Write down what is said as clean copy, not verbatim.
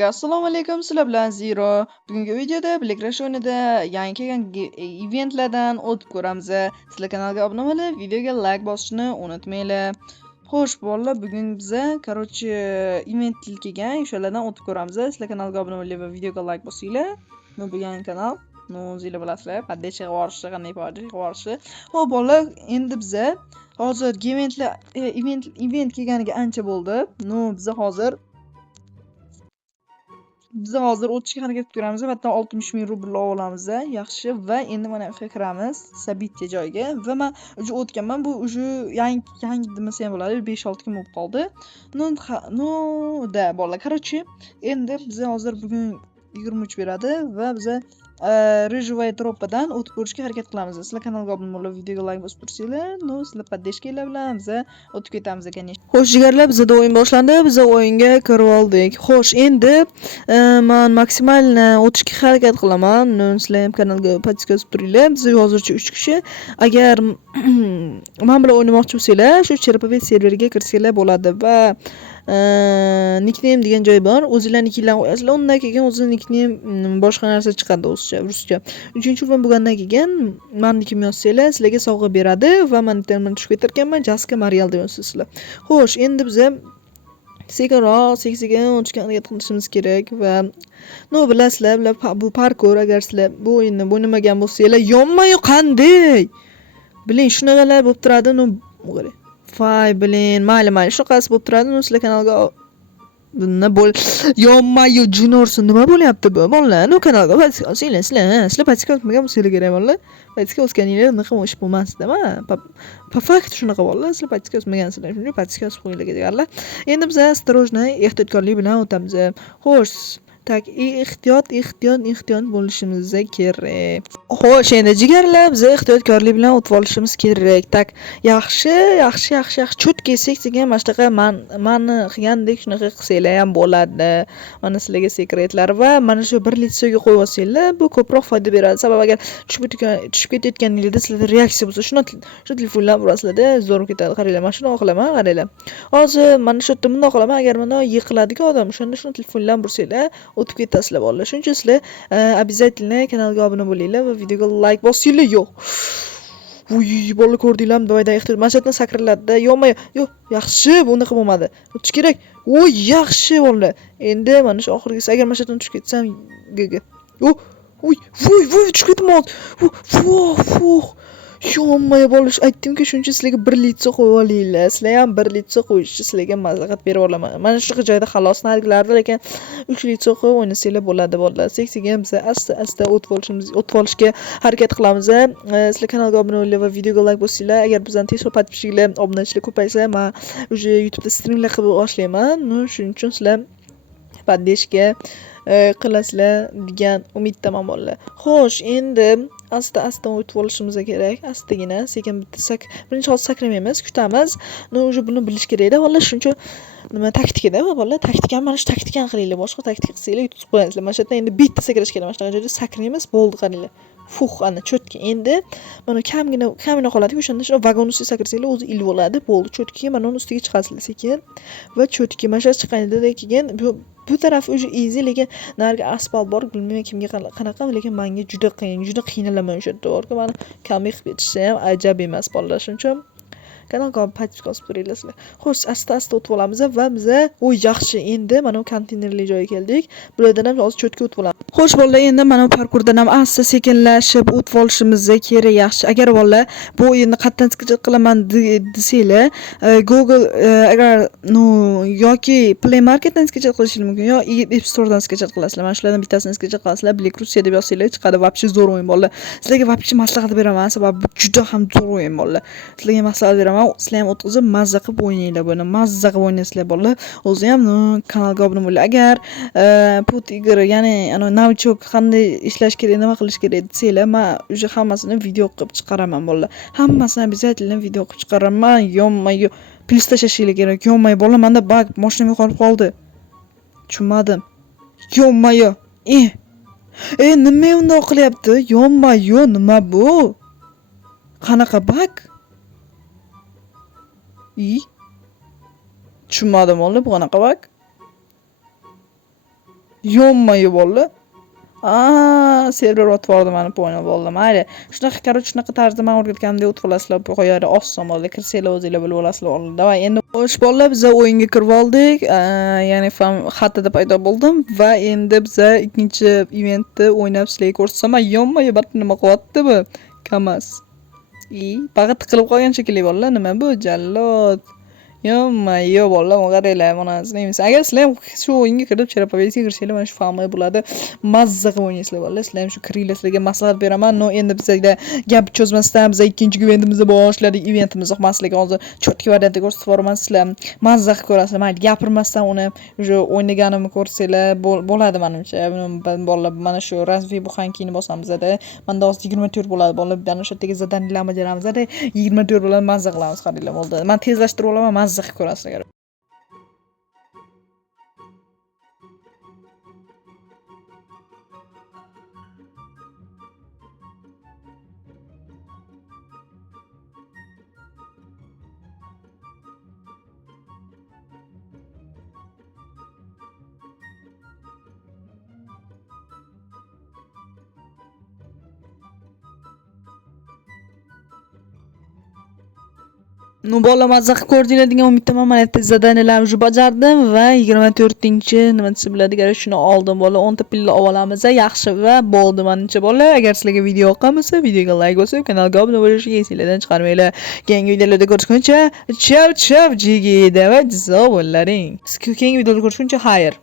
Barchaga assalomu alaykum. Sizlar bilan Zero. Bugungi videoda Black Rush o'yinida yangi kelgan eventlardan o'tib ko'ramiz. Sizlar kanalga obuna bo'lib, videoga like bosishni unutmanglar. Xo'sh, bolalar, bugun biza, event kelgan o'shalardan o'tib ko'ramiz. Sizlar kanalga obuna bo'lib va videoga like bosinglar. Bu yangi kanal. Ziyla bilasizlar, paddecha qilib qanday paddecha qilib. Xo'p, bolalar, endi biza hozir event kelganiga ancha bo'ldi. Biza hozir o'tishga harakat qilamiz va 60,000 rubl olamiz. Yaxshi. Va endi mana bu yerga kiramiz, sabitga joyiga. Va men uje o'tganman. Bu uje yangi demasa ham bo'ladi. 5-6 kun bo'lib qoldi. Bolalar, endi biz hozir bugun 23 beradi va biz Rejuvay troppadan o'tib ko'rishga harakat qilamiz. Sizlar kanalga obuna bo'lib, videoga like bosib tursanglar, sizlar paddeshkalar bilan biz o'tib ketamiz ekan. Xo'sh, jigarlar, bizda o'yin boshlandi. Biz o'yinga kirib oldik. Xo'sh, endi men maksimalni o'tishga harakat qilaman. Sizlar ham kanalga podpiska bosib turinglar. Biz hozircha 3 kishi. Agar men bilan o'ynamoqchi bo'lsanglar, shu Cherpovet serveriga kirsanglar bo'ladi va nickname degan joy bor. O'zingizlar nicklarni qo'yasizlar. Undan keyin o'zingizning nickname boshqa narsa chiqadi ruscha. 3-o'rin bo'lgandan keyin men nickimni yozsanglar, sizlarga sovg'a beradi va men internet tushib ketarkanman, Jaska Marial deb yozasizlar. Xo'sh, endi biz sekinroq o'tishga harakat qilishimiz kerak va bilasizlar, bu parkour. Agar sizlar bu o'yinni o'ynamagan bo'lsanglar, yonma-yu qanday? Biling, shunaqalar bo'lib turadi. Voy, biling, mayli, shunaqasi bo'lib turadi. Sizlar kanalga yonma-yu juniorsin, nima bo'lyapti bu? Bolalar, kanalga podpiska osinglar. Sizlar podpiska osmagan bo'lsanglar kerak, bolalar. Podpiska osganinglar unaqa ish bo'lmasdi-da. Po fakt shunaqa bolalar. Sizlar podpiska osmagansizlar. Shunday podpiska osib qo'yinglar keraklar. Endi biz осторожно, ehtiyotkorlik bilan o'tamiz. Xo'sh, ehtiyot bo'lishimiz kerak. Xo'sh, endi jigarlar, biz ehtiyotkorlik bilan o'tib olishimiz kerak. Yaxshi. Cho'tka seksigan mana shunaqa meni qilgandek shunaqa qilsanglar ham bo'ladi. Mana sizlarga sekretlar va mana shu 1 litsoga qo'yib olsanglar, bu ko'proq foyda beradi. Sababi agar tushib ketayotganingizda sizlarda reaksiya bo'lsa, shuni telefondan urasizlar-da, zo'r ketadi. Qaranglar, mana shuni qilaman, qaranglar. Hozir mana shu yerda bunday qilaman, agar mana yiqiladigan odam o'shanda shuni telefondan ursanglar, o'tib ketasizlar bolalar. Shuning uchun sizlar обязательно kanalga obuna bo'linglar va videoga like bosinglar. Yo'q. Bolalar, ko'rdinglarmi? Doyda ehtiyot. Mana shu yerdan sakriladi-da. Yo'q, yaxshi, bunaqa bo'lmadi. O'tish kerak. Yaxshi bolalar. Endi mana shu oxirgisi, agar mana shu yerdan tushib ketsam, tushib ketdim. Yonmay bolalar, aytdimki, shuning uchun sizlarga 1 litso qo'yib olinglar. Sizlar ham 1 litso qo'yishni sizlarga maslahat berib olaman. Mana shu joyda xolos nargilarda, lekin 3 litso qo'yib o'ynasanglar bo'ladi bolalar. Seksiga biz asta o'tib olishga harakat qilamiz. Sizlar kanalga obuna bo'linglar va videoga like bosinglar. Agar bizdan tez podpischiklar, obunachilar ko'paysa, men uje YouTube'da strimlar qilib boshlayman. Shuning uchun sizlar paddeshka qilasizlar degan umiddaman bolalar. Xo'sh, endi asta o'tib olishimiz kerak. Astagina, sekin birinchi hozir sakramaymiz, kutamiz. Uje buni bilish kerak-da bolalar. Shuning uchun nima taktikada bolalar, taktikani mana shu taktikani qilinglar. Boshqa taktika qilsanglar yutib qo'yasizlar. Mana shu yerdan endi bitta sakrash kerak. Mana shu joyda sakraymiz, bo'ldi, qaranglar. Ana cho'tka. Endi mana kamina qoladi. O'shanda shu vagon ustiga sakrasanglar o'zi ilib oladi. Bo'ldi, cho'tkaga mana uni ustiga chiqasizlar sekin va cho'tka mana shu chiqqanida keyin bu taraf o'sha easy, lekin narigi asfalt bor. Bilmayman kimga qanaqa, lekin menga juda qiynalaman o'sha yerda. Meni kamik qilib ketishsa ham ajab emas bolalar. Shuning uchun kanalga podpiska bosib turinglar sizlar. Xo'sh, asta o'tib olamiz va biz yaxshi, endi mana bu konteynerli joyga keldik. Bulardan ham hozir cho'tka o'tib olamiz. Xo'sh bolalar, endi mana bu parkurdan ham asta sekinlashib o'tib olishimiz kerak. Yaxshi. Agar bolalar bu o'yinni qatdan sketch qilaman desanglar, Google agar yoki Play Marketdan sketch qilishingiz mumkin, yo App Storedan sketch qilasizlar. Mana shulardan bittasini sketch qilasizlar. Black Russia deb yozsanglar chiqadi. Vobshe zo'r o'yin bolalar. Sizlarga vobshe maslahat beraman, sababi juda ham zo'r o'yin bolalar. Sizlarga maslahat beraman. Sizlar ham o'tkazib mazza qilib o'ynanglar buni. Mazza qilib o'ynaysizlar bolalar. O'zi ham kanalga obuna bo'ling. Agar put igr, ya'ni novchok qanday ishlash kerak, nima qilish kerak desanglar, men uje hammasini video qilib chiqaraman bolalar. Hammasini обязательно video qilib chiqaraman. Yonma-yu plyus tashlashingiz kerak. Yonma-yu bolalar, menda bug, mashinam qolib qoldi. Tushunmadim. Yonma-yu. Nima unday qilyapti? Yonma-yu, nima bu? Qanaqa bug? Tushunmadim bolalar, bu qanaqa bug? Yonmayı bolla. Server o'tvordi mani po'yna bo'ldi. Mayli. Shunaqa tarzda men o'rgatganimda o'tib olasizlar. Bu qo'yadi oson bo'ldi. Kirsanglar o'zinglar bilib olasizlar. Davay, endi xo'sh bolalar, biz o'yinga kirib oldik. Ya'ni xatida paydo bo'ldim va endi biz ikkinchi eventni o'ynab sizlarga ko'rsatsam, yonmay nima qilyapti bu? Kamas. Bag'i tiqilib qolgan shekilli bolalar. Nima bu? Jallod. Yo bolalar, qaranglar, mana sizlar emas. Agar sizlar ham shu o'yinga kirib Cherapovetsga kirsanglar, mana shu family bo'ladi. Mazza qilib o'ynaysizlar bolalar. Sizlar ham shu kiringlar, sizlarga maslahat beraman. Endi bizda gap cho'zmasdan biz ikkinchi eventimizni boshladik. Eventimiz yoqmasligi hozir cho'tki variantda ko'rsatib boraman. Sizlar mazza qilib ko'rasizlar. Mayli, gapirmasdan uni o'sha o'ynaganimni ko'rsanglar bo'ladi menimcha. Bolalar, mana shu Razvi Buxankini bosamiz-da. Menda hozir 24 bo'ladi bolalar. Ana shu yerga zadaniyalarni bajaramiz-da. 24 bilan mazza qilamiz, qaranglar bo'ldi. Men tezlashtirib olaman, mazza qilib ko'rasizlar. Bolalar, mazza qilib ko'rdinglar degan umiddaman. Mana yerda zadaniyalarni уже bajardim va 24-chi nima desa bo'ladi, gar shuni oldim bolalar. 10 ta pilla olamiz, yaxshi va bo'ldi menimcha bolalar. Agar sizlarga video yoqqan bo'lsa, videoga like bosib, kanalga obuna bo'lishni esingizdan chiqarmanglar. Keyingi videolarda ko'rishguncha, chap chap jigida va jizo bo'laring. Keyingi videoda ko'rishguncha, xayr.